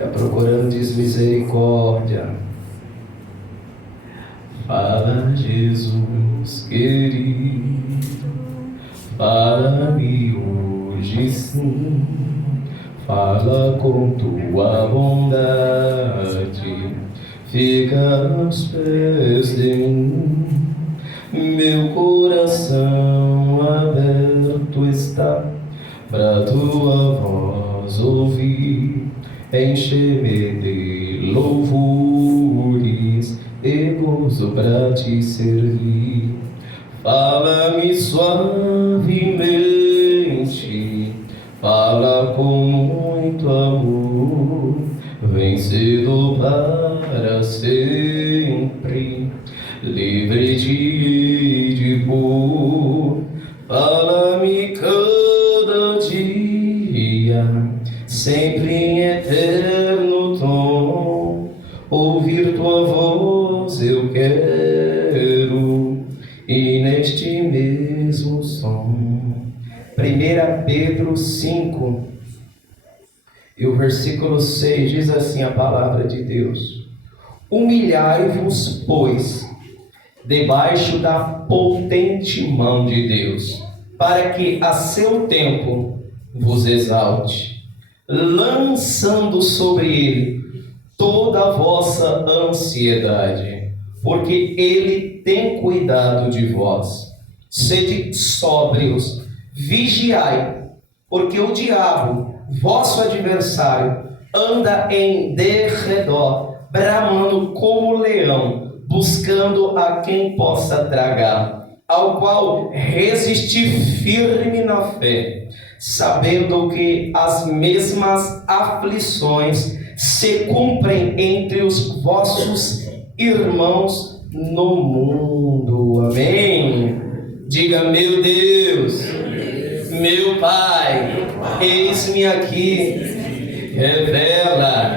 Está procurando misericórdia. Fala, Jesus querido, fala-me hoje sim, fala com tua bondade, fica aos pés de mim, meu coração aberto está pra tua voz ouvir, enche-me de louvores e gozo pra te servir. Fala-me suavemente, fala com muito amor, vem cedo para sempre, livre de dor. Fala-me cada dia, sempre em eterno tom, ouvir tua voz eu quero, e neste mesmo som. 1 Pedro 5, e o versículo 6 diz assim a palavra de Deus: humilhai-vos, pois, debaixo da potente mão de Deus, para que a seu tempo vos exalte, lançando sobre ele toda a vossa ansiedade, porque ele tem cuidado de vós. Sede sóbrios, vigiai, porque o diabo, vosso adversário, anda em derredor, bramando como leão, buscando a quem possa tragar, ao qual resisti firme na fé, sabendo que as mesmas aflições se cumprem entre os vossos irmãos no mundo. Amém? Diga: meu Deus, meu Pai, eis-me aqui, revela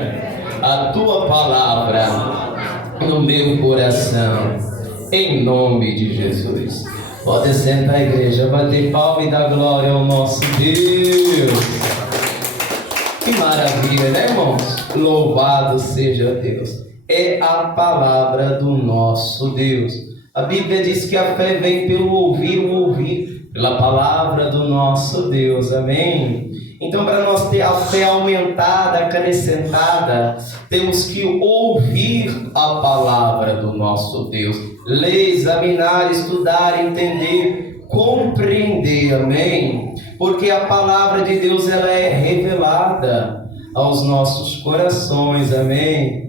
a tua palavra no meu coração, em nome de Jesus. Pode sentar, igreja, bater palma e dar glória ao nosso Deus. Que maravilha, né, irmãos? Louvado seja Deus. É a palavra do nosso Deus. A Bíblia diz que a fé vem pelo ouvir, o ouvir pela palavra do nosso Deus. Amém? Então, para nós ter a fé aumentada, acrescentada, temos que ouvir a palavra do nosso Deus. Ler, examinar, estudar, entender, compreender. Amém? Porque a palavra de Deus, ela é revelada aos nossos corações. Amém?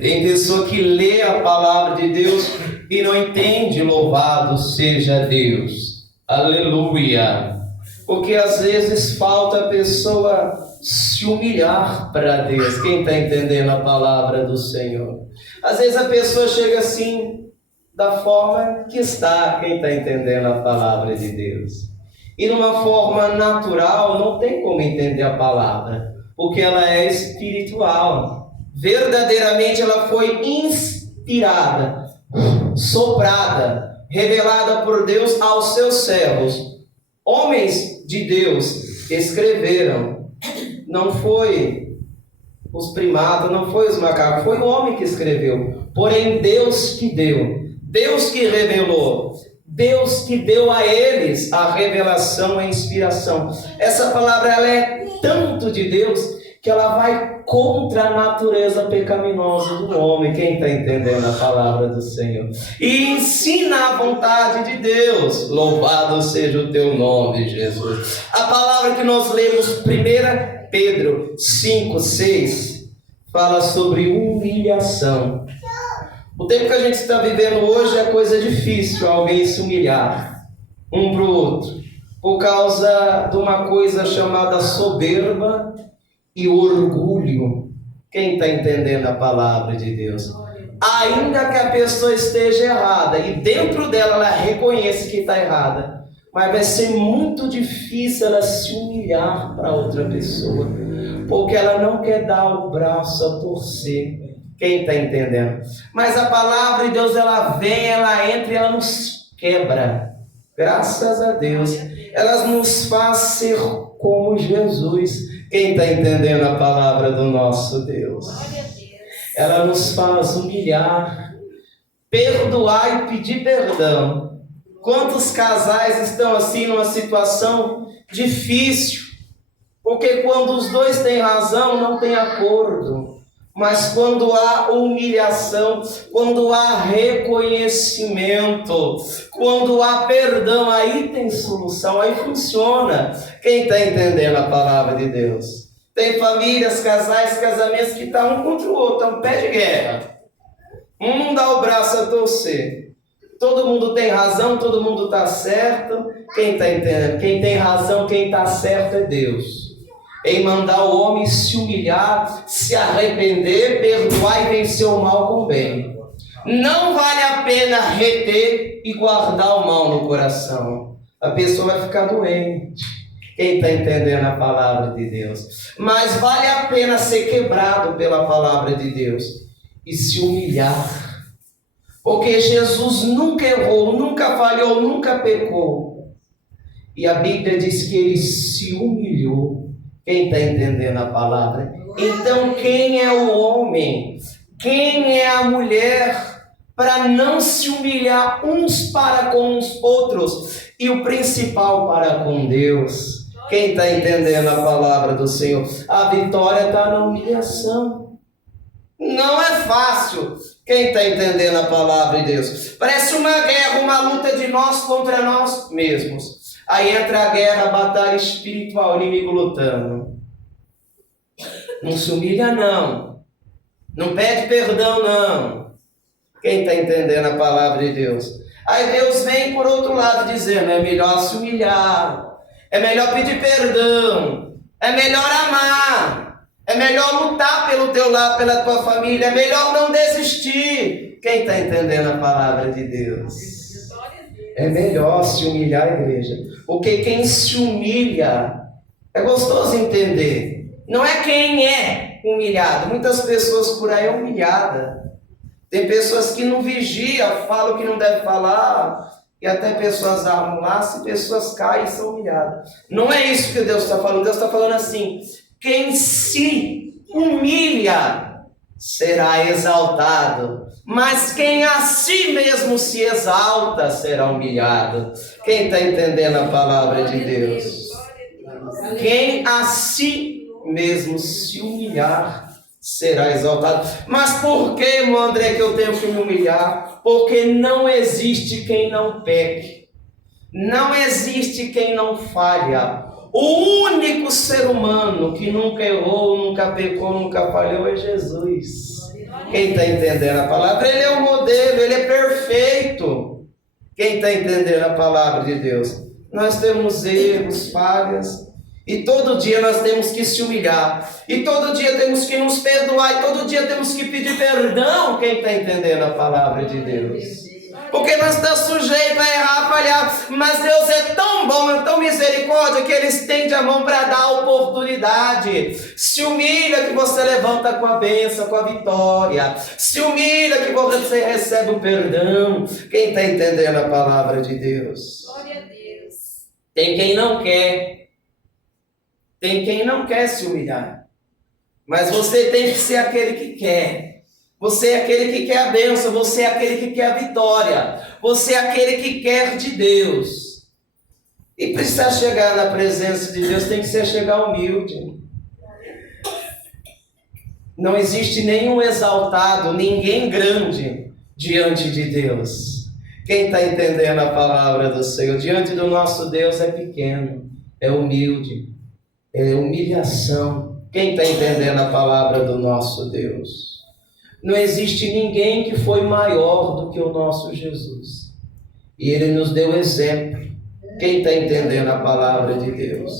Tem pessoa que lê a palavra de Deus e não entende. Louvado seja Deus. Aleluia. Porque às vezes falta a pessoa se humilhar para Deus. Quem está entendendo a palavra do Senhor? Às vezes a pessoa chega assim, da forma que está. Quem está entendendo a palavra de Deus? E numa forma natural, não tem como entender a palavra, porque ela é espiritual. Verdadeiramente ela foi inspirada, soprada, revelada por Deus aos seus servos. Homens de Deus escreveram. Não foi os primatas, não foi os macacos, foi o homem que escreveu. Porém, Deus que deu, Deus que revelou, Deus que deu a eles a revelação, a inspiração. Essa palavra, ela é tanto de Deus que ela vai contra a natureza pecaminosa do homem. Quem está entendendo a palavra do Senhor? E ensina a vontade de Deus. Louvado seja o teu nome, Jesus. A palavra que nós lemos, 1 Pedro 5, 6, fala sobre humilhação. O tempo que a gente está vivendo hoje é coisa difícil alguém se humilhar um para o outro, por causa de uma coisa chamada soberba e orgulho. Quem está entendendo a palavra de Deus? Ainda que a pessoa esteja errada e dentro dela ela reconheça que está errada, mas vai ser muito difícil ela se humilhar para outra pessoa, porque ela não quer dar o braço a torcer. Quem está entendendo? Mas a palavra de Deus, ela vem, ela entra e ela nos quebra. Graças a Deus. Ela nos faz ser como Jesus. Quem está entendendo a palavra do nosso Deus? Ela nos faz humilhar, perdoar e pedir perdão. Quantos casais estão assim numa situação difícil? Porque quando os dois têm razão, não tem acordo. Mas quando há humilhação, quando há reconhecimento, quando há perdão, aí tem solução, aí funciona. Quem está entendendo a palavra de Deus? Tem famílias, casais, casamentos que estão um contra o outro, estão pé de guerra. Um não dá o braço a torcer. Todo mundo tem razão, todo mundo está certo. Quem está entendendo? Quem tem razão, quem está certo é Deus. Em mandar o homem se humilhar, se arrepender, perdoar e vencer o mal com o bem. Não vale a pena reter e guardar o mal no coração. A pessoa vai ficar doente. Quem está entendendo a palavra de Deus? Mas vale a pena ser quebrado pela palavra de Deus e se humilhar. Porque Jesus nunca errou, nunca falhou, nunca pecou. E a Bíblia diz que ele se humilhou. Quem está entendendo a palavra? Então, quem é o homem? Quem é a mulher para não se humilhar uns para com os outros? E o principal para com Deus. Quem está entendendo a palavra do Senhor? A vitória está na humilhação. Não é fácil. Quem está entendendo a palavra de Deus? Parece uma guerra, uma luta de nós contra nós mesmos. Aí entra a guerra, a batalha espiritual, o inimigo lutando. Não se humilha, não. Não pede perdão, não. Quem está entendendo a palavra de Deus? Aí Deus vem por outro lado dizendo, é melhor se humilhar, é melhor pedir perdão, é melhor amar, é melhor lutar pelo teu lado, pela tua família, é melhor não desistir. Quem está entendendo a palavra de Deus? É melhor se humilhar, igreja. Porque quem se humilha, é gostoso entender. Não é quem é humilhado. Muitas pessoas por aí é humilhada. Tem pessoas que não vigiam, falam que não deve falar. E até pessoas armam laço e pessoas caem e são humilhadas. Não é isso que Deus está falando. Deus está falando assim, quem se humilha será exaltado. Mas quem a si mesmo se exalta será humilhado. Quem está entendendo a palavra de Deus? Quem a si mesmo se humilhar será exaltado. Mas por que, irmão André, que eu tenho que me humilhar? Porque não existe quem não peque. Não existe quem não falha. O único ser humano que nunca errou, nunca pecou, nunca falhou é Jesus. Quem está entendendo a palavra? Ele é o modelo, ele é perfeito. Quem está entendendo a palavra de Deus? Nós temos erros, falhas, e todo dia nós temos que se humilhar, e todo dia temos que nos perdoar, e todo dia temos que pedir perdão. Quem está entendendo a palavra de Deus? Porque nós estamos sujeitos a errar, a falhar, mas Deus é tão bom, é tão misericórdia, que Ele estende a mão para dar a oportunidade. Se humilha que você levanta com a bênção, com a vitória. Se humilha que você recebe o perdão. Quem está entendendo a palavra de Deus? Glória a Deus. Tem quem não quer. Tem quem não quer se humilhar. Mas você tem que ser aquele que quer. Você é aquele que quer a bênção, você é aquele que quer a vitória, você é aquele que quer de Deus. E precisa chegar na presença de Deus, tem que ser chegar humilde. Não existe nenhum exaltado, ninguém grande diante de Deus. Quem está entendendo a palavra do Senhor? Diante do nosso Deus é pequeno, é humilde, é humilhação. Quem está entendendo a palavra do nosso Deus? Não existe ninguém que foi maior do que o nosso Jesus. E Ele nos deu exemplo. Quem está entendendo a palavra de Deus?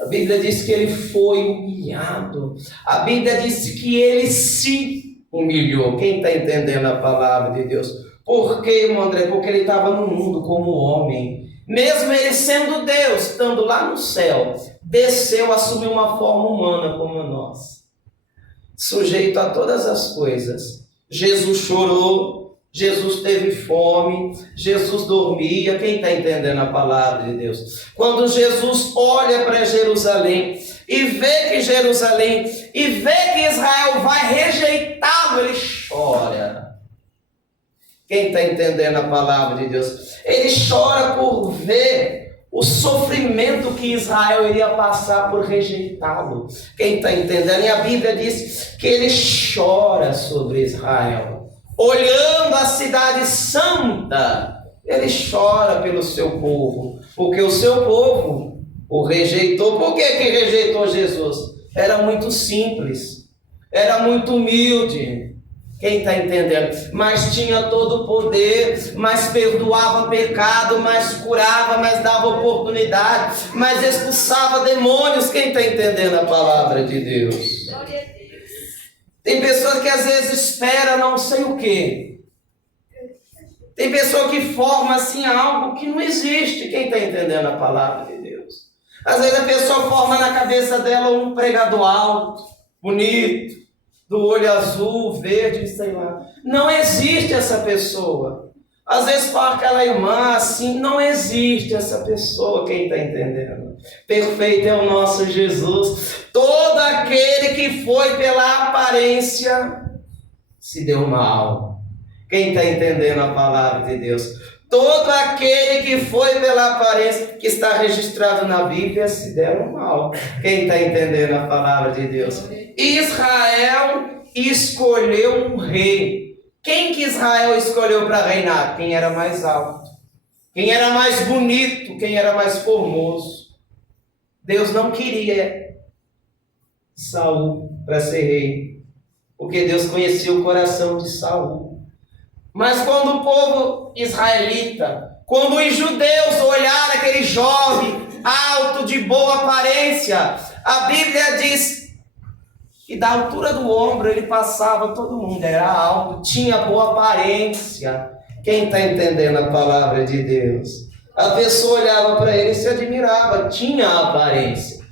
A Bíblia diz que Ele foi humilhado. A Bíblia diz que Ele se humilhou. Quem está entendendo a palavra de Deus? Por quê, irmão André? Porque Ele estava no mundo como homem. Mesmo Ele sendo Deus, estando lá no céu, desceu, assumiu uma forma humana como nós. Sujeito a todas as coisas. Jesus chorou, Jesus teve fome, Jesus dormia. Quem está entendendo a palavra de Deus? Quando Jesus olha para Jerusalém e vê que Jerusalém, e vê que Israel vai rejeitá-lo, ele chora. Quem está entendendo a palavra de Deus? Ele chora por ver o sofrimento que Israel iria passar por rejeitá-lo. Quem está entendendo? E a Bíblia diz que ele chora sobre Israel. Olhando a cidade santa, ele chora pelo seu povo, porque o seu povo o rejeitou. Por que rejeitou Jesus? Era muito simples, era muito humilde. Quem está entendendo? Mas tinha todo o poder, mas perdoava pecado, mas curava, mas dava oportunidade, mas expulsava demônios. Quem está entendendo a palavra de Deus? Tem pessoas que às vezes esperam não sei o quê. Tem pessoa que forma assim algo que não existe. Quem está entendendo a palavra de Deus? Às vezes a pessoa forma na cabeça dela um pregador alto, bonito, do olho azul, verde, sei lá. Não existe essa pessoa. Às vezes para aquela irmã assim, não existe essa pessoa. Quem está entendendo? Perfeito é o nosso Jesus. Todo aquele que foi pela aparência se deu mal. Quem está entendendo a palavra de Deus? Todo aquele que foi pela aparência, que está registrado na Bíblia, se deram mal. Quem está entendendo a palavra de Deus? Israel escolheu um rei. Quem que Israel escolheu para reinar? Quem era mais alto, quem era mais bonito, quem era mais formoso. Deus não queria Saul para ser rei, porque Deus conhecia o coração de Saul. Mas quando o povo israelita, quando os judeus olharam aquele jovem alto, de boa aparência, a Bíblia diz que da altura do ombro ele passava todo mundo, era alto, tinha boa aparência. Quem está entendendo a palavra de Deus? A pessoa olhava para ele e se admirava, tinha aparência.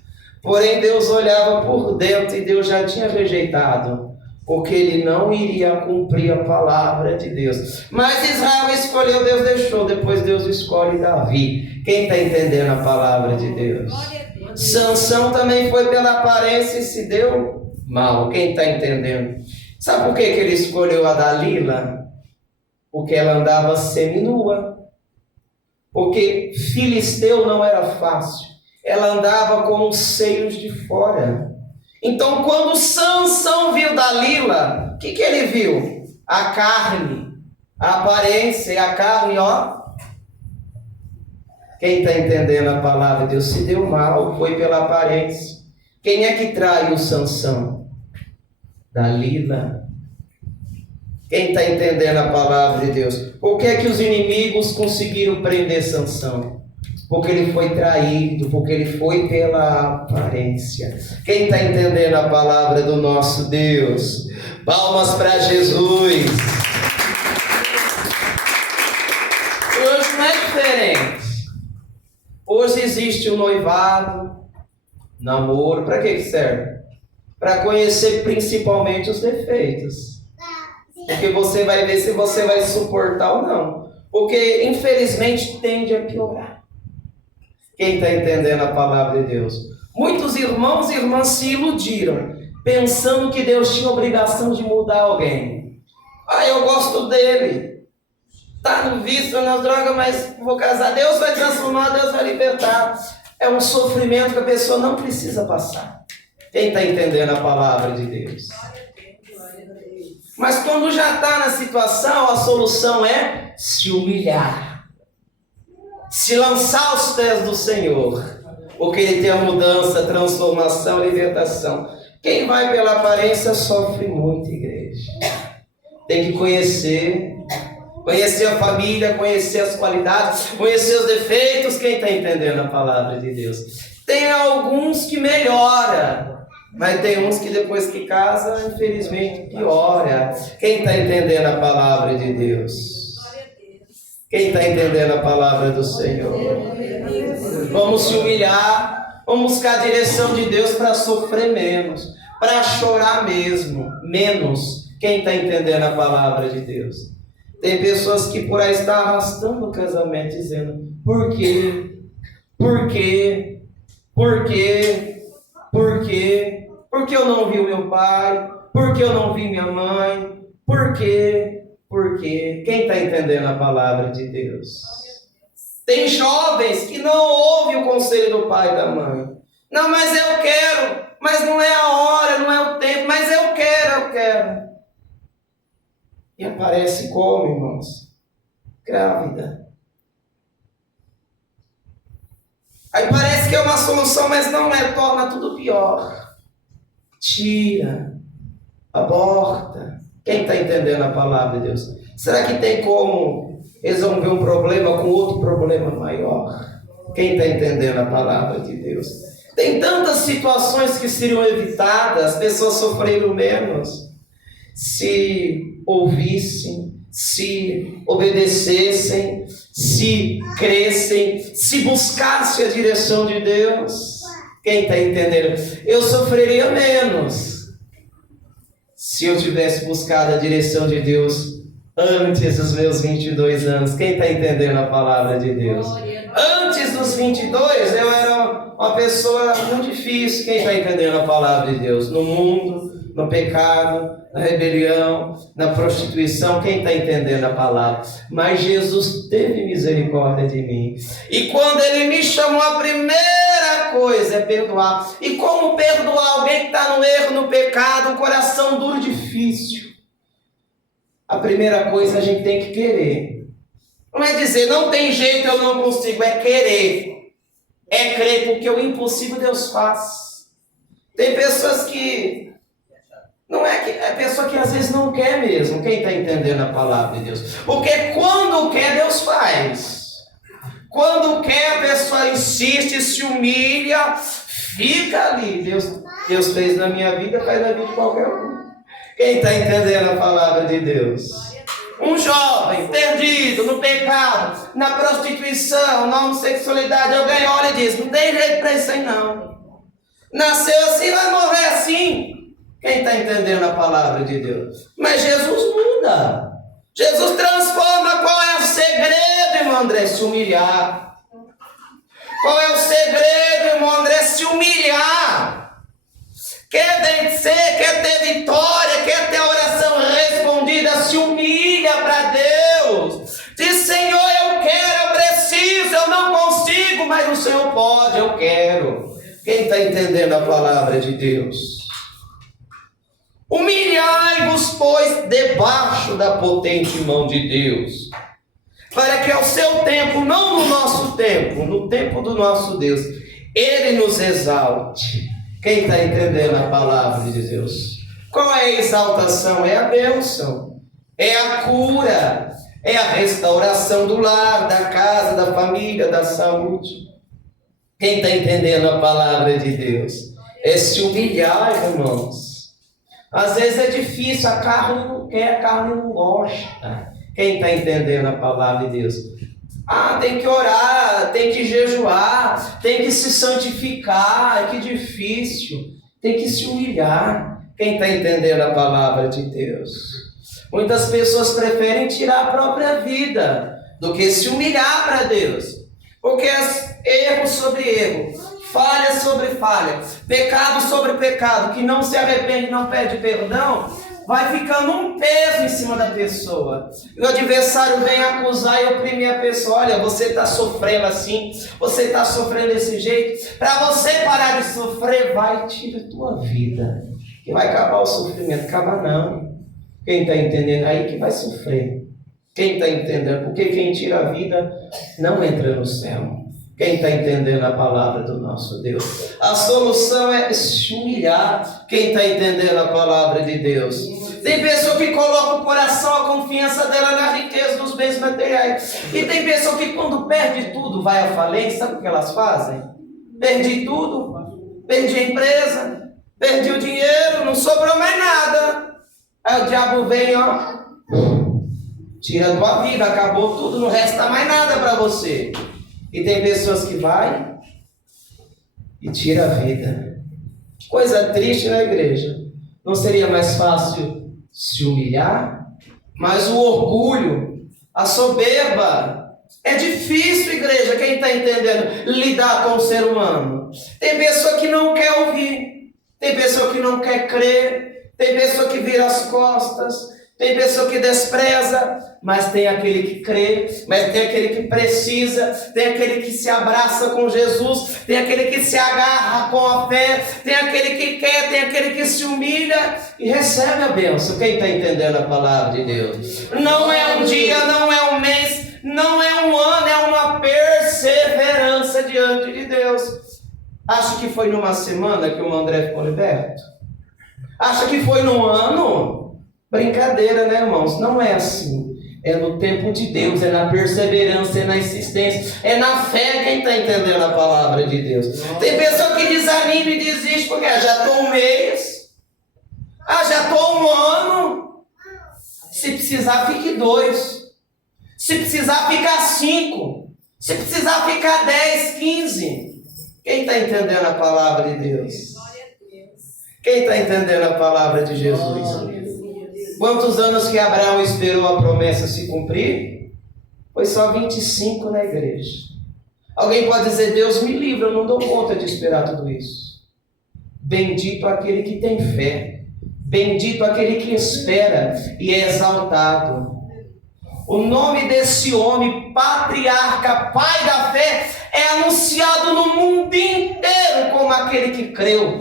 Porém Deus olhava por dentro e Deus já tinha rejeitado, porque ele não iria cumprir a palavra de Deus. Mas Israel escolheu, Deus deixou. Depois Deus escolhe Davi. Quem está entendendo a palavra de Deus? Sansão também foi pela aparência e se deu mal. Quem está entendendo? Sabe por que ele escolheu a Dalila? Porque ela andava seminua. Porque filisteu não era fácil. Ela andava com os seios de fora. Então, quando Sansão viu Dalila, o que ele viu? A carne, a aparência, e a carne, ó. Quem está entendendo a palavra de Deus se deu mal, foi pela aparência. Quem é que traiu Sansão? Dalila. Quem está entendendo a palavra de Deus? Por que é que os inimigos conseguiram prender Sansão? Porque ele foi traído, porque ele foi pela aparência. Quem está entendendo a palavra do nosso Deus? Palmas para Jesus. Hoje não é diferente. Hoje existe o noivado, namoro. Para que serve? Para conhecer principalmente os defeitos. Porque você vai ver se você vai suportar ou não. Porque infelizmente tende a piorar. Quem está entendendo a palavra de Deus? Muitos irmãos e irmãs se iludiram, pensando que Deus tinha obrigação de mudar alguém. Eu gosto dele. Está no vício, nas drogas, mas vou casar. Deus vai transformar, Deus vai libertar. É um sofrimento que a pessoa não precisa passar. Quem está entendendo a palavra de Deus? Mas quando já está na situação, a solução é se humilhar. Se lançar aos pés do Senhor, porque Ele tem a mudança, a transformação, a libertação. Quem vai pela aparência sofre muito, igreja. Tem que conhecer a família, conhecer as qualidades, conhecer os defeitos. Quem está entendendo a palavra de Deus? Tem alguns que melhora, mas tem uns que depois que casa, infelizmente, piora. Quem está entendendo a palavra de Deus? Quem está entendendo a palavra do Senhor? Vamos se humilhar, vamos buscar a direção de Deus para sofrer menos, para chorar menos. Quem está entendendo a palavra de Deus? Tem pessoas que por aí estão arrastando o casamento, dizendo, por quê? Por quê? Por quê? Por quê? Porque eu não vi o meu pai? Porque eu não vi minha mãe? Por quê? Por quê? Quem está entendendo a palavra de Deus? Tem jovens que não ouvem o conselho do pai e da mãe. Não, mas eu quero, mas não é a hora, não é o tempo, mas eu quero. E aparece como, irmãos? Grávida. Aí parece que é uma solução, mas não é, torna tudo pior. Tira, aborta. Quem está entendendo a palavra de Deus? Será que tem como resolver um problema com outro problema maior? Quem está entendendo a palavra de Deus? Tem tantas situações que seriam evitadas, as pessoas sofreram menos se ouvissem, se obedecessem, se crescem, se buscassem a direção de Deus. Quem está entendendo? Eu sofreria menos se eu tivesse buscado a direção de Deus antes dos meus 22 anos. Quem está entendendo a palavra de Deus? Antes dos 22, eu era uma pessoa muito difícil. Quem está entendendo a palavra de Deus? No mundo, no pecado, na rebelião, na prostituição. Quem está entendendo a palavra? Mas Jesus teve misericórdia de mim. E quando Ele me chamou, a primeira coisa é perdoar. E como perdoar alguém que está no erro, no pecado, um coração duro, difícil? A primeira coisa a gente tem que querer. Não é dizer, não tem jeito, eu não consigo. É querer. É crer, porque o impossível Deus faz. Tem pessoas que... Não é que é pessoa que às vezes não quer mesmo. Quem está entendendo a palavra de Deus? Porque quando quer, Deus faz. Quando quer, a pessoa insiste, se humilha, fica ali. Deus fez na minha vida, faz na vida de qualquer um. Quem está entendendo a palavra de Deus? Um jovem perdido no pecado, na prostituição, na homossexualidade, alguém olha e diz, não tem jeito para isso aí não. Nasceu assim, vai morrer assim. Quem está entendendo a palavra de Deus? Mas Jesus muda. Jesus transforma. Qual é o segredo, irmão André? Se humilhar. Qual é o segredo, irmão André? Se humilhar. Quer vencer, quer ter vitória, quer ter a oração respondida, se humilha para Deus. Diz, Senhor, eu quero, eu preciso, eu não consigo, mas o Senhor pode, eu quero. Quem está entendendo a palavra de Deus? Humilhai-vos, pois, debaixo da potente mão de Deus, para que ao seu tempo, não no nosso tempo, no tempo do nosso Deus, Ele nos exalte. Quem está entendendo a palavra de Deus? Qual é a exaltação? É a bênção, é a cura, é a restauração do lar, da casa, da família, da saúde. Quem está entendendo a palavra de Deus? É se humilhar, irmãos. Às vezes é difícil, a carne não quer, a carne não gosta. Quem está entendendo a palavra de Deus? Tem que orar, tem que jejuar, tem que se santificar, que difícil. Tem que se humilhar. Quem está entendendo a palavra de Deus? Muitas pessoas preferem tirar a própria vida do que se humilhar para Deus. Porque é erro sobre erro, falha sobre falha, pecado sobre pecado, que não se arrepende, não pede perdão, vai ficando um peso em cima da pessoa. E o adversário vem acusar e oprimir a pessoa. Olha, você está sofrendo assim, você está sofrendo desse jeito. Para você parar de sofrer, vai, tira a tua vida. Que vai acabar o sofrimento. Acaba não. Quem está entendendo? Aí que vai sofrer. Quem está entendendo? Porque quem tira a vida não entra no céu. Quem está entendendo a palavra do nosso Deus? A solução é se humilhar. Quem está entendendo a palavra de Deus? Tem pessoa que coloca o coração, a confiança dela na riqueza dos bens materiais. E tem pessoa que quando perde tudo, vai à falência. Sabe o que elas fazem? Perdi tudo, perdi a empresa, perdi o dinheiro, não sobrou mais nada. Aí o diabo vem, ó, tira a tua vida, acabou tudo, não resta mais nada para você. E tem pessoas que vai e tira a vida. Coisa triste na igreja. Não seria mais fácil se humilhar? Mas o orgulho, a soberba, é difícil, igreja. Quem está entendendo lidar com o ser humano? irmão. Tem pessoa que não quer ouvir, tem pessoa que não quer crer, tem pessoa que vira as costas, tem pessoa que despreza, mas tem aquele que crê, mas tem aquele que precisa, tem aquele que se abraça com Jesus, tem aquele que se agarra com a fé, tem aquele que quer, tem aquele que se humilha e recebe a bênção. Quem está entendendo a palavra de Deus? Não é um dia, não é um mês, não é um ano, é uma perseverança diante de Deus. Acha que foi numa semana que o André ficou liberto? Acha que foi num ano? Brincadeira, né, irmãos? Não é assim. É no tempo de Deus, é na perseverança, é na insistência, é na fé. Quem está entendendo a palavra de Deus? Tem pessoa que desanima e desiste porque já estou um mês, já estou um ano. Se precisar, fique 2. Se precisar, ficar 5. Se precisar, ficar 10, 15. Quem está entendendo a palavra de Deus? Quem está entendendo a palavra de Jesus? Quantos anos que Abraão esperou a promessa se cumprir? Foi só 25 na igreja. Alguém pode dizer, Deus me livre, eu não dou conta de esperar tudo isso. Bendito aquele que tem fé. Bendito aquele que espera e é exaltado. O nome desse homem, patriarca, pai da fé, é anunciado no mundo inteiro como aquele que creu.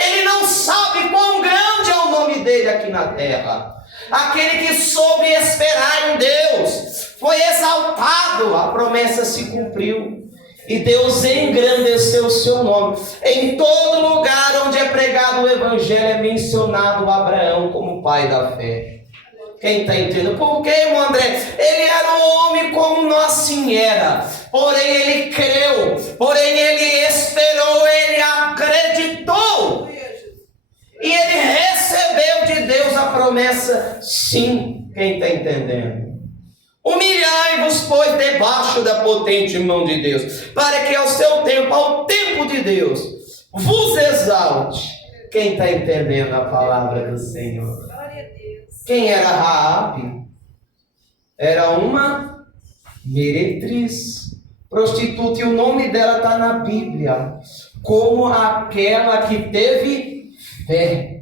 Ele não sabe quão grande é o nome dele aqui na terra. Aquele que soube esperar em Deus, foi exaltado, a promessa se cumpriu. E Deus engrandeceu o seu nome. Em todo lugar onde é pregado o evangelho é mencionado Abraão como pai da fé. Quem está entendendo? Por quê, irmão André? Ele era um homem como nós sim era. Porém ele creu, porém ele esperou, ele acreditou. E ele recebeu de Deus a promessa, sim. Quem está entendendo? Humilhai-vos, pois, debaixo da potente mão de Deus, para que ao seu tempo, ao tempo de Deus, vos exalte. Quem está entendendo a palavra do Senhor? Quem era Raabe? Era uma meretriz, prostituta, e o nome dela está na Bíblia, como aquela que teve fé.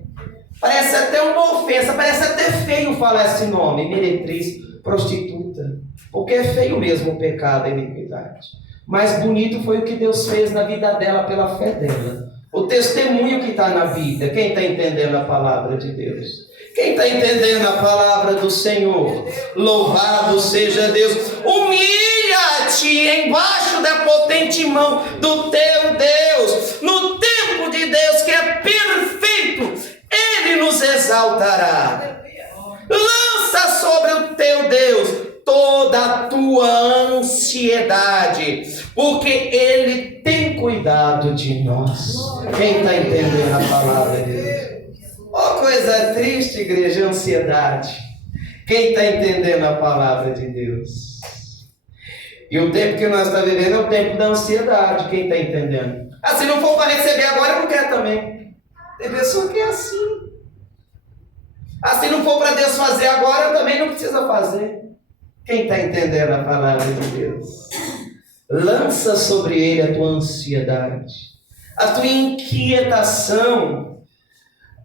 Parece até uma ofensa, parece até feio falar esse nome, meretriz, prostituta, porque é feio mesmo o pecado, a iniquidade. Mas bonito foi o que Deus fez na vida dela pela fé dela. O testemunho que está na Bíblia. Quem está entendendo a palavra de Deus? Quem está entendendo a palavra do Senhor? Louvado seja Deus. Humilha-te embaixo da potente mão do teu Deus. No tempo de Deus que é perfeito, Ele nos exaltará. Lança sobre o teu Deus toda a tua ansiedade, porque Ele tem cuidado de nós. Quem está entendendo a palavra de Deus? Oh, coisa triste, igreja, ansiedade. Quem está entendendo a palavra de Deus? E o tempo que nós estamos vivendo é o tempo da ansiedade. Quem está entendendo? Se não for para receber agora, eu não quero também. Tem pessoa que é assim. Se não for para Deus fazer agora, eu também não precisa fazer. Quem está entendendo a palavra de Deus? Lança sobre Ele a tua ansiedade, a tua inquietação.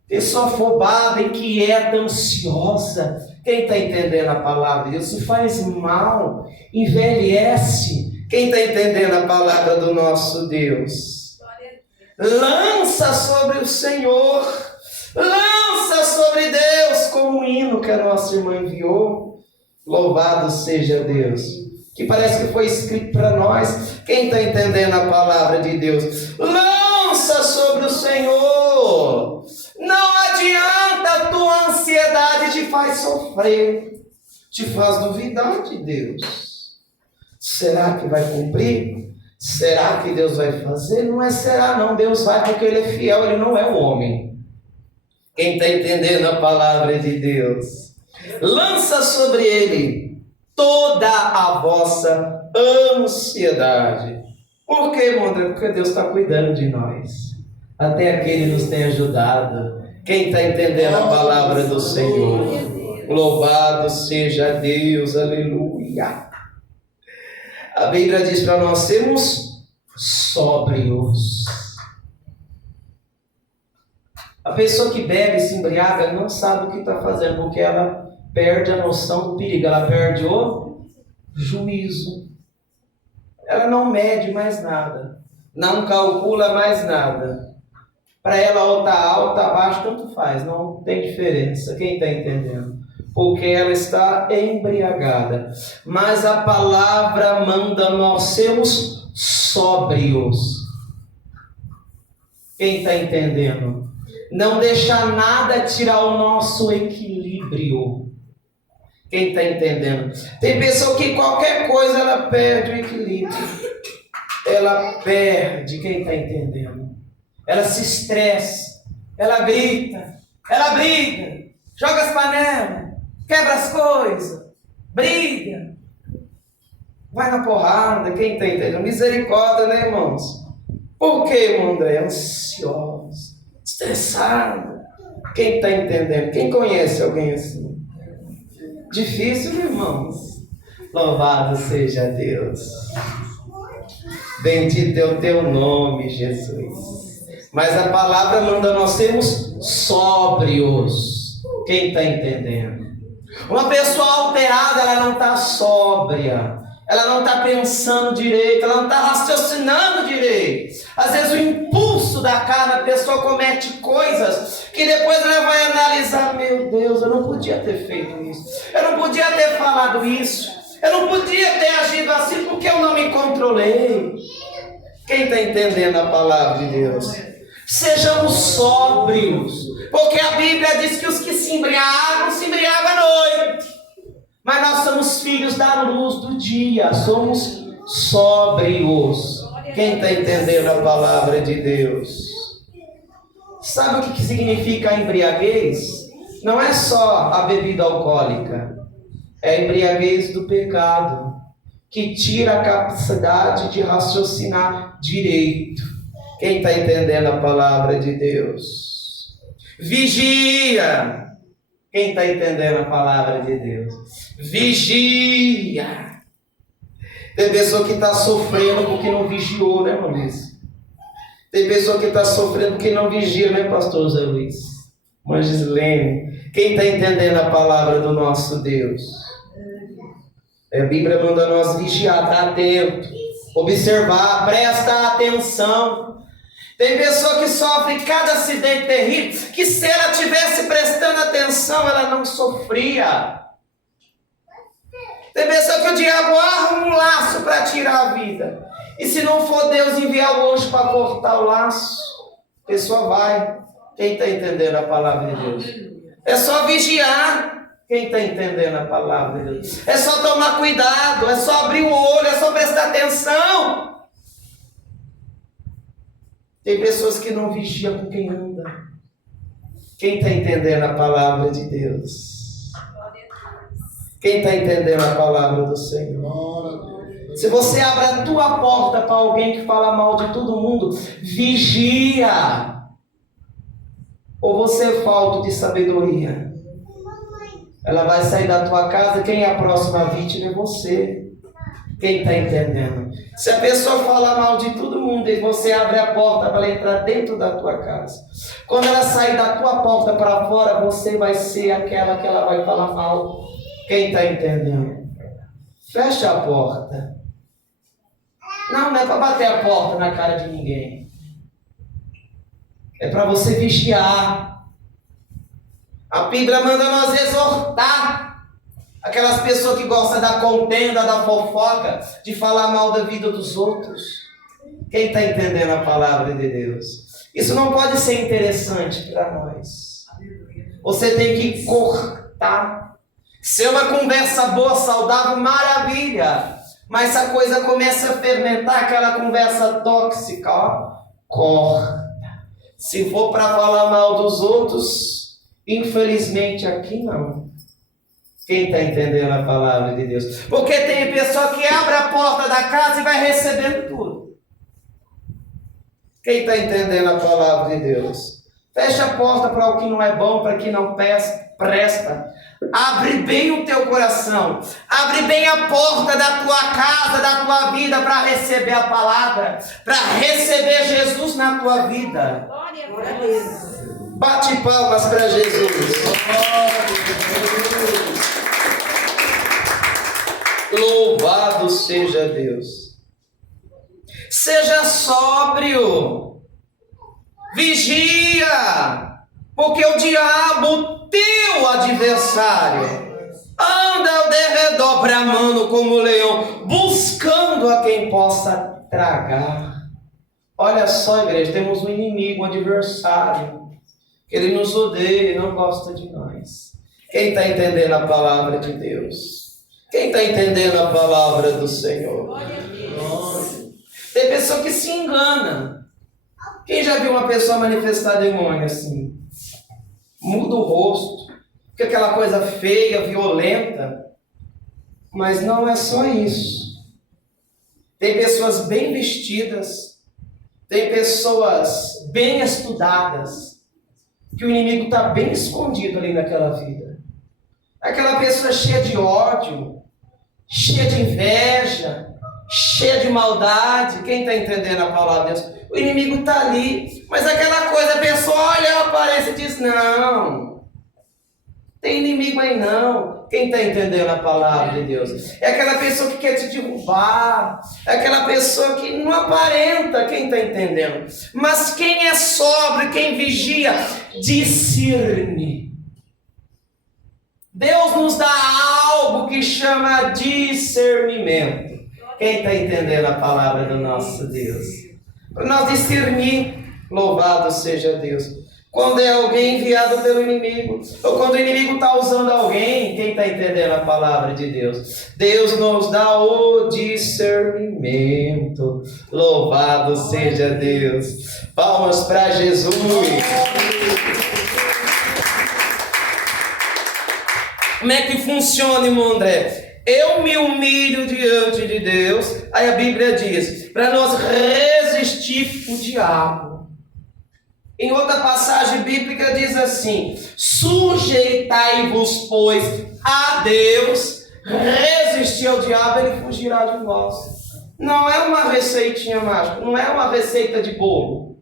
Pessoa afobada, inquieta, ansiosa. Quem está entendendo a palavra de Deus? Isso faz mal, envelhece. Quem está entendendo a palavra do nosso Deus? Lança sobre o Senhor, lança sobre Deus, como o hino que a nossa irmã enviou. Louvado seja Deus, que parece que foi escrito para nós. Quem está entendendo a palavra de Deus? Lança sobre o Senhor. Não adianta, a tua ansiedade te faz sofrer, te faz duvidar de Deus. Será que vai cumprir? Será que Deus vai fazer? Não é será não, Deus vai, porque Ele é fiel, Ele não é o homem. Quem está entendendo a palavra de Deus? Lança sobre Ele toda a vossa ansiedade. Por quê, irmão? Porque Deus está cuidando de nós. Até aqui Ele nos tem ajudado. Quem está entendendo a palavra do Senhor? Louvado seja Deus, aleluia. A Bíblia diz para nós sermos sóbrios. A pessoa que bebe e se embriaga não sabe o que está fazendo, porque ela perde a noção do perigo, ela perde o juízo. Ela não mede mais nada, não calcula mais nada. Para ela, ou está alta, abaixo, tanto faz, não tem diferença. Quem está entendendo? Porque ela está embriagada. Mas a palavra manda nós sermos sóbrios. Quem está entendendo? Não deixar nada tirar o nosso equilíbrio. Quem está entendendo? Tem pessoa que qualquer coisa ela perde o equilíbrio. Ela perde. Quem está entendendo? Ela se estressa. Ela grita. Ela briga. Joga as panelas. Quebra as coisas. Briga. Vai na porrada. Quem está entendendo? Misericórdia, né, irmãos? Por que, irmão André? Ansiosa. Estressada. Quem está entendendo? Quem conhece alguém assim? Difícil, irmãos. Louvado seja Deus. Bendito é o teu nome, Jesus. Mas a palavra manda nós sermos sóbrios. Quem está entendendo? Uma pessoa alterada, ela não está sóbria. Ela não está pensando direito, ela não está raciocinando direito. Às vezes o impulso da carne, a pessoa comete coisas que depois ela vai analisar: meu Deus, eu não podia ter feito isso, eu não podia ter falado isso, eu não podia ter agido assim porque eu não me controlei. Quem está entendendo a palavra de Deus? Sejamos sóbrios, porque a Bíblia diz que os que se embriagam à noite. Mas nós somos filhos da luz do dia, somos sóbrios. Quem está entendendo a palavra de Deus? Sabe o que significa a embriaguez? Não é só a bebida alcoólica, é a embriaguez do pecado, que tira a capacidade de raciocinar direito. Quem está entendendo a palavra de Deus? Vigia. Quem está entendendo a palavra de Deus? Vigia. Tem pessoa que está sofrendo porque não vigiou, né, Luiz? Tem pessoa que está sofrendo porque não vigia, né, pastor Zé Luiz? Mãe Gislene. Quem está entendendo a palavra do nosso Deus? A Bíblia manda nós vigiar, estar atento, observar, prestar atenção. Tem pessoa que sofre cada acidente terrível, que se ela tivesse prestando atenção, ela não sofria. Tem pessoa que o diabo arma um laço para tirar a vida. E se não for Deus enviar o anjo para cortar o laço, a pessoa vai. Quem está entendendo a palavra de Deus? É só vigiar. Quem está entendendo a palavra de Deus? É só tomar cuidado, é só abrir o olho, é só prestar atenção. Tem pessoas que não vigiam com quem anda. Quem está entendendo a palavra de Deus? Quem está entendendo a palavra do Senhor? Se você abre a tua porta para alguém que fala mal de todo mundo, vigia. Ou você é falto de sabedoria? Ela vai sair da tua casa, quem é a próxima vítima é você. Quem está entendendo? Se a pessoa falar mal de todo mundo e você abre a porta para ela entrar dentro da tua casa, quando ela sair da tua porta para fora, você vai ser aquela que ela vai falar mal. Quem está entendendo? Fecha a porta. Não é para bater a porta na cara de ninguém. É para você vigiar. A Bíblia manda nós exortar aquelas pessoas que gostam da contenda, da fofoca, de falar mal da vida dos outros. Quem está entendendo a palavra de Deus? Isso não pode ser interessante para nós. Você tem que cortar. Se é uma conversa boa, saudável, maravilha. Mas se a coisa começa a fermentar, aquela conversa tóxica, ó, corta. Se for para falar mal dos outros, infelizmente aqui não. Quem está entendendo a palavra de Deus? Porque tem pessoa que abre a porta da casa e vai recebendo tudo. Quem está entendendo a palavra de Deus? Fecha a porta para o que não é bom, para o que não presta. Abre bem o teu coração. Abre bem a porta da tua casa, da tua vida, para receber a palavra, para receber Jesus na tua vida. Glória a Deus. Bate palmas para Jesus. Louvado seja Deus. Seja sóbrio. Vigia, porque o diabo, teu adversário, anda ao derredor bramando como leão, buscando a quem possa tragar. Olha só, igreja, temos um inimigo, um adversário, que ele nos odeia e não gosta de nós. Quem está entendendo a palavra de Deus? Quem está entendendo a palavra do Senhor? Glória a Deus. Tem pessoa que se engana. Quem já viu uma pessoa manifestar demônio assim? Muda o rosto, fica aquela coisa feia, violenta. Mas não é só isso. Tem pessoas bem vestidas, tem pessoas bem estudadas, que o inimigo está bem escondido ali naquela vida. Aquela pessoa cheia de ódio, cheia de inveja, cheia de maldade. Quem está entendendo a palavra de Deus? O inimigo está ali, mas aquela coisa, a pessoa olha, aparece e diz, não, tem inimigo aí não. Quem está entendendo a palavra de Deus? É aquela pessoa que quer te derrubar, é aquela pessoa que não aparenta. Quem está entendendo? Mas quem é sóbrio, quem vigia, discerne. Deus nos dá algo que chama discernimento. Quem está entendendo a palavra do nosso Deus? Para nós discernir, louvado seja Deus. Quando é alguém enviado pelo inimigo, ou quando o inimigo está usando alguém, quem está entendendo a palavra de Deus? Deus nos dá o discernimento. Louvado seja Deus. Palmas para Jesus. Como é que funciona, irmão André? Eu me humilho diante de Deus. Aí a Bíblia diz, para nós resistir o diabo. Em outra passagem bíblica diz assim, sujeitai-vos, pois, a Deus, resistir ao diabo, ele fugirá de vós. Não é uma receitinha mágica, não é uma receita de bolo.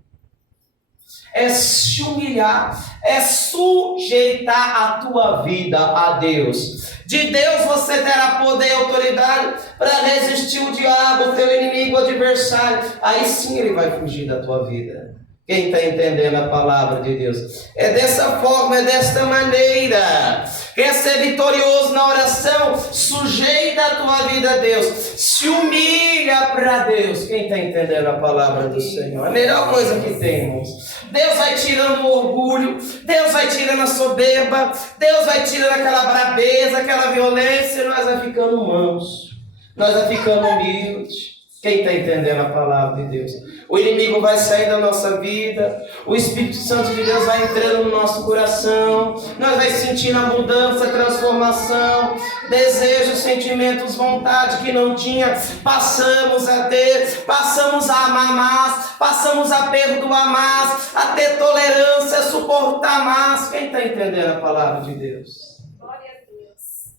É se humilhar, é sujeitar a tua vida a Deus. De Deus você terá poder e autoridade para resistir o diabo, o teu inimigo, o adversário. Aí sim ele vai fugir da tua vida. Quem está entendendo a palavra de Deus? É dessa forma, é desta maneira. Quer ser vitorioso na oração? Sujeita a tua vida a Deus. Se humilha para Deus. Quem está entendendo a palavra do Senhor? A melhor coisa que temos. Deus vai tirando o orgulho. Deus vai tirando a soberba. Deus vai tirando aquela brabeza, aquela violência. E nós vai ficando manso. Nós vai ficando humildes. Quem está entendendo a palavra de Deus? O inimigo vai sair da nossa vida, o Espírito Santo de Deus vai entrando no nosso coração, nós vai sentindo a mudança, a transformação, desejos, sentimentos, vontade que não tinha, passamos a ter, passamos a amar mais, passamos a perdoar mais, a ter tolerância, a suportar mais. Quem está entendendo a palavra de Deus? Glória a Deus.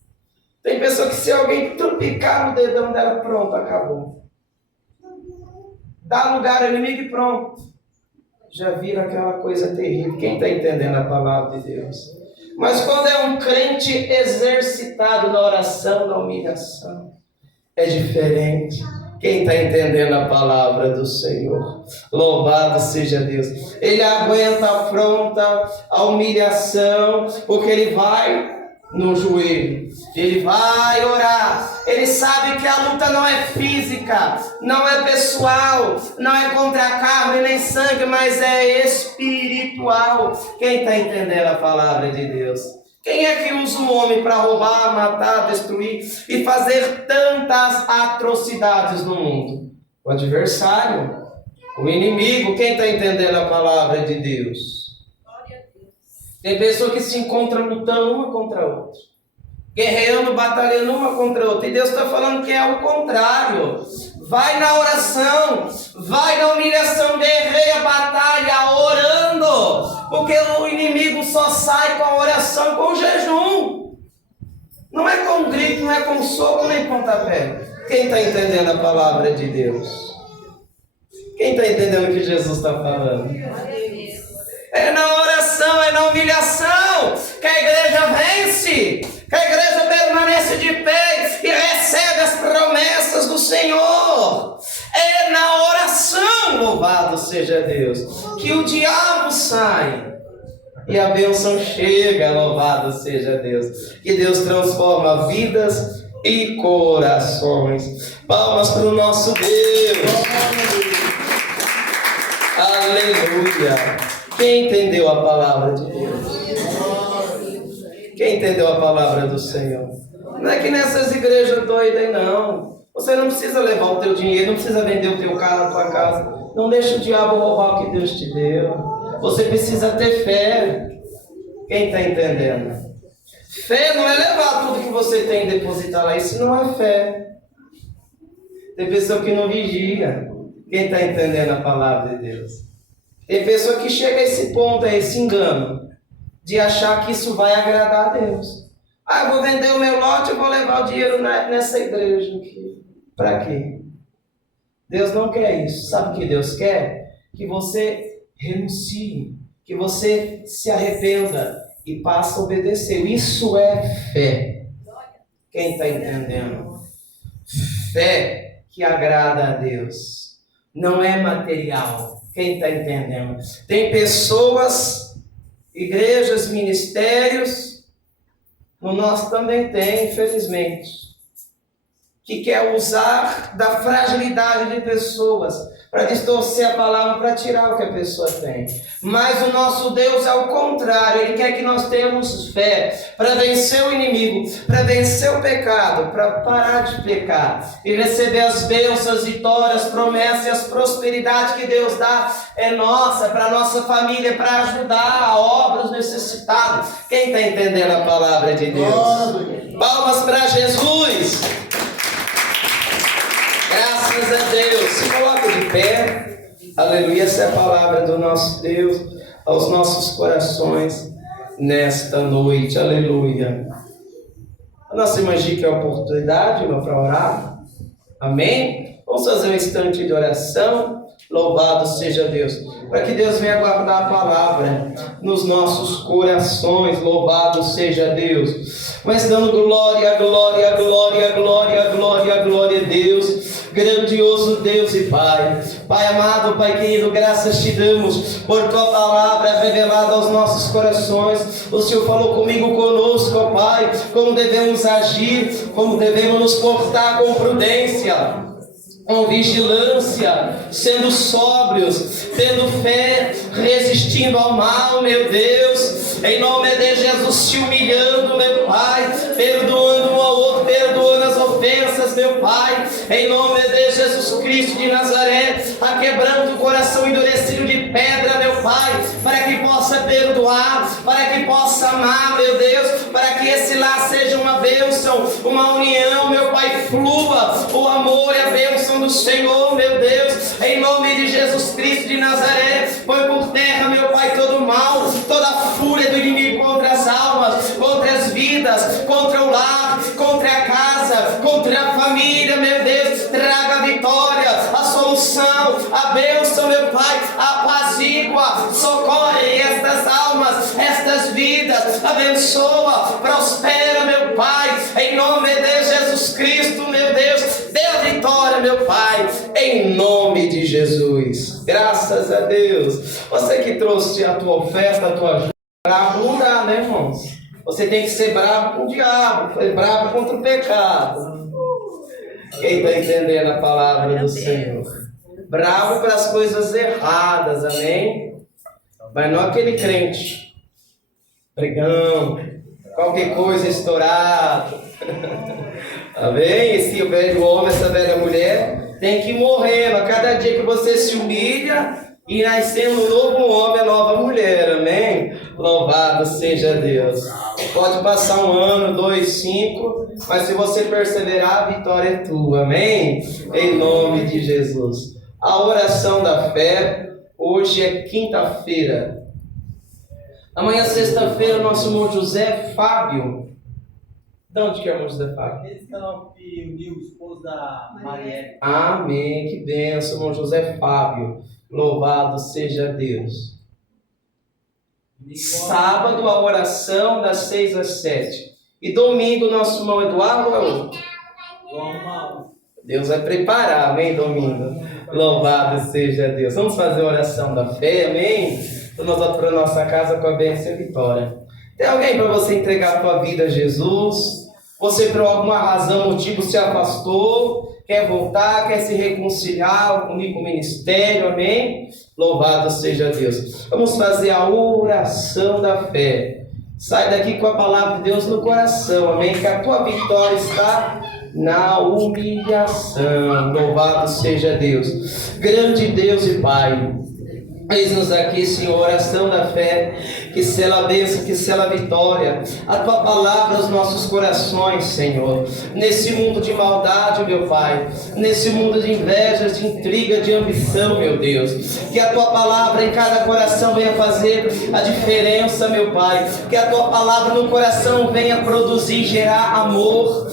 Tem pessoa que se alguém trupicar no dedão dela, pronto, acabou. Dá lugar ao inimigo e pronto. Já vira aquela coisa terrível. Quem está entendendo a palavra de Deus? Mas quando é um crente exercitado na oração, na humilhação, é diferente. Quem está entendendo a palavra do Senhor? Louvado seja Deus. Ele aguenta a afronta, a humilhação, porque ele vai no joelho, ele vai orar, ele sabe que a luta não é física, não é pessoal, não é contra a carne nem sangue, mas é espiritual. Quem está entendendo a palavra de Deus? Quem é que usa um homem para roubar, matar, destruir e fazer tantas atrocidades no mundo? O adversário, o inimigo. Quem está entendendo a palavra de Deus? Tem pessoa que se encontra lutando uma contra a outra, guerreando, batalhando uma contra a outra. E Deus está falando que é o contrário. Vai na oração, vai na humilhação, guerreia, batalha, orando. Senhor, porque o inimigo só sai com a oração e com o jejum. Não é com grito, não é com soco, nem pontapé. Quem está entendendo a palavra de Deus? Quem está entendendo o que Jesus está falando? É na oração, é na humilhação que a igreja vence, que a igreja permanece de pé e recebe as promessas do Senhor. É na oração, louvado seja Deus, que o diabo sai e a bênção chega, louvado seja Deus. Que Deus transforma vidas e corações. Palmas para o nosso Deus. Aleluia. Quem entendeu a palavra de Deus? Quem entendeu a palavra do Senhor? Não é que nessas igrejas doidas, não. Você não precisa levar o teu dinheiro, não precisa vender o teu carro, a tua casa. Não deixa o diabo roubar o que Deus te deu. Você precisa ter fé. Quem está entendendo? Fé não é levar tudo que você tem e depositar lá. Isso não é fé. Tem pessoa que não vigia. Quem está entendendo a palavra de Deus? Tem pessoa que chega a esse ponto, a esse engano, de achar que isso vai agradar a Deus. Ah, eu vou vender o meu lote e vou levar o dinheiro nessa igreja aqui. Para quê? Deus não quer isso. Sabe o que Deus quer? Que você renuncie, que você se arrependa e passe a obedecer. Isso é fé. Quem está entendendo? Fé que agrada a Deus. Não é material. Quem está entendendo? Tem pessoas, igrejas, ministérios, no nosso também tem, infelizmente, que quer usar da fragilidade de pessoas para distorcer a palavra, para tirar o que a pessoa tem. Mas o nosso Deus é o contrário. Ele quer que nós tenhamos fé para vencer o inimigo, para vencer o pecado, para parar de pecar e receber as bênçãos, vitórias, promessas e as prosperidades que Deus dá. É nossa, para a nossa família, para ajudar a obra, os necessitados. Quem está entendendo a palavra de Deus? Palmas para Jesus. Graças a Deus. Se coloca de pé. Aleluia. Essa é a palavra do nosso Deus aos nossos corações nesta noite. Aleluia. A nossa irmã Gi quer a oportunidade para orar. Amém? Vamos fazer um instante de oração. Louvado seja Deus. Para que Deus venha guardar a palavra nos nossos corações. Louvado seja Deus. Mas dando glória, glória, glória, glória, glória, glória a Deus. Grandioso Deus e Pai. Pai amado, Pai querido, graças te damos por tua palavra revelada aos nossos corações. O Senhor falou comigo, conosco, ó Pai, como devemos agir, como devemos nos portar com prudência, com vigilância, sendo sóbrios, tendo fé, resistindo ao mal, meu Deus, em nome de Jesus, se humilhando, meu Pai, perdoando um ao outro, perdoando as ofensas, meu Pai, em nome de Jesus Cristo de Nazaré, aquebrando o coração endurecido de pedra, meu Pai, para que possa perdoar, para que possa amar, meu Deus, para que esse lar seja uma bênção, uma união, meu Pai, flua o amor e a bênção do Senhor, meu Deus, em nome de Jesus Cristo de Nazaré. Põe por terra, meu Pai, todo o mal, toda a fúria do inimigo contra as almas, contra as vidas, contra o lar, contra a casa, contra a família, meu Deus. Traga a vitória, a solução, a bênção, meu Pai, apazigua, socorre estas almas, estas vidas, abençoa, prospera, meu Pai, em nome de Jesus Cristo, meu Deus. Dê a vitória, meu Pai, em nome de Jesus. Graças a Deus. Você que trouxe a tua oferta, a tua ajuda, bravo não dá, né, irmãos? Você tem que ser bravo com o diabo, foi bravo contra o pecado. Quem está entendendo a palavra do Senhor? Bravo para as coisas erradas, amém? Mas não aquele crente pregão, qualquer coisa estourado. Amém? Esse velho homem, essa velha mulher tem que ir morrendo. A cada dia que você se humilha e nascendo um novo homem, a nova mulher. Amém? Louvado seja Deus. Pode passar 1 ano, 2, 5, mas se você perseverar, a vitória é tua. Amém? Em nome de Jesus. A oração da fé. Hoje é quinta-feira. Amanhã, sexta-feira, o nosso irmão José Fábio. De onde que é o irmão José Fábio? Aqueles que uniu o esposo da Marielle. Amém, que benção, irmão José Fábio. Louvado seja Deus. Sábado, a oração das 6 às 7. E domingo, nosso irmão Eduardo é outro. Deus vai preparar, amém, domingo. Louvado seja Deus. Vamos fazer a oração da fé, amém? Então nós vamos para a nossa casa com a bênção e vitória. Tem alguém para você entregar a tua vida a Jesus? Você por alguma razão, motivo, se afastou, quer voltar, quer se reconciliar com o ministério, amém? Louvado seja Deus. Vamos fazer a oração da fé. Sai daqui com a palavra de Deus no coração, amém? Que a tua vitória está na humilhação. Louvado seja Deus. Grande Deus e Pai, eis-nos aqui, Senhor, oração da fé, que sela a bênção, que sela a vitória, a Tua palavra aos nossos corações, Senhor, nesse mundo de maldade, meu Pai, nesse mundo de inveja, de intriga, de ambição, meu Deus, que a Tua palavra em cada coração venha fazer a diferença, meu Pai, que a Tua palavra no coração venha produzir, gerar amor,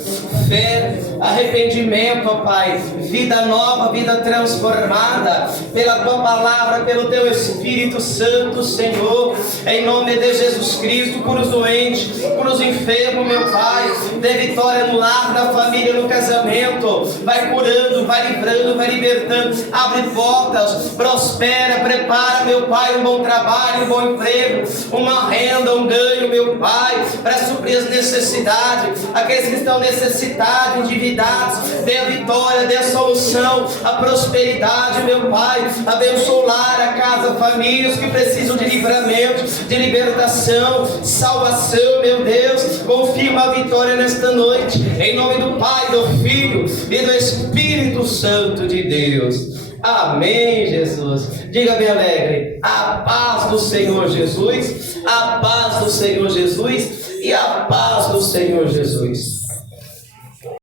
fé, arrependimento, ó Pai, vida nova, vida transformada, pela Tua palavra, pelo Teu Espírito Santo, Senhor, em nome de Jesus Cristo. Cura os doentes, cura os enfermos, meu Pai, dê vitória no lar, na família, no casamento, vai curando, vai livrando, vai libertando, abre portas, prospera, prepara, meu Pai, um bom trabalho, um bom emprego, uma renda, um ganho, meu Pai, para suprir as necessidades, aqueles que estão necessitados, endividados, dê a vitória, dê a solução, a prosperidade, meu Pai, abençoa o lar, a casa, famílias que precisam de livramento, de libertação, salvação, meu Deus, confirma a vitória nesta noite, em nome do Pai, do Filho e do Espírito Santo de Deus. Amém, Jesus. Diga bem alegre: a paz do Senhor Jesus, a paz do Senhor Jesus e a paz do Senhor Jesus.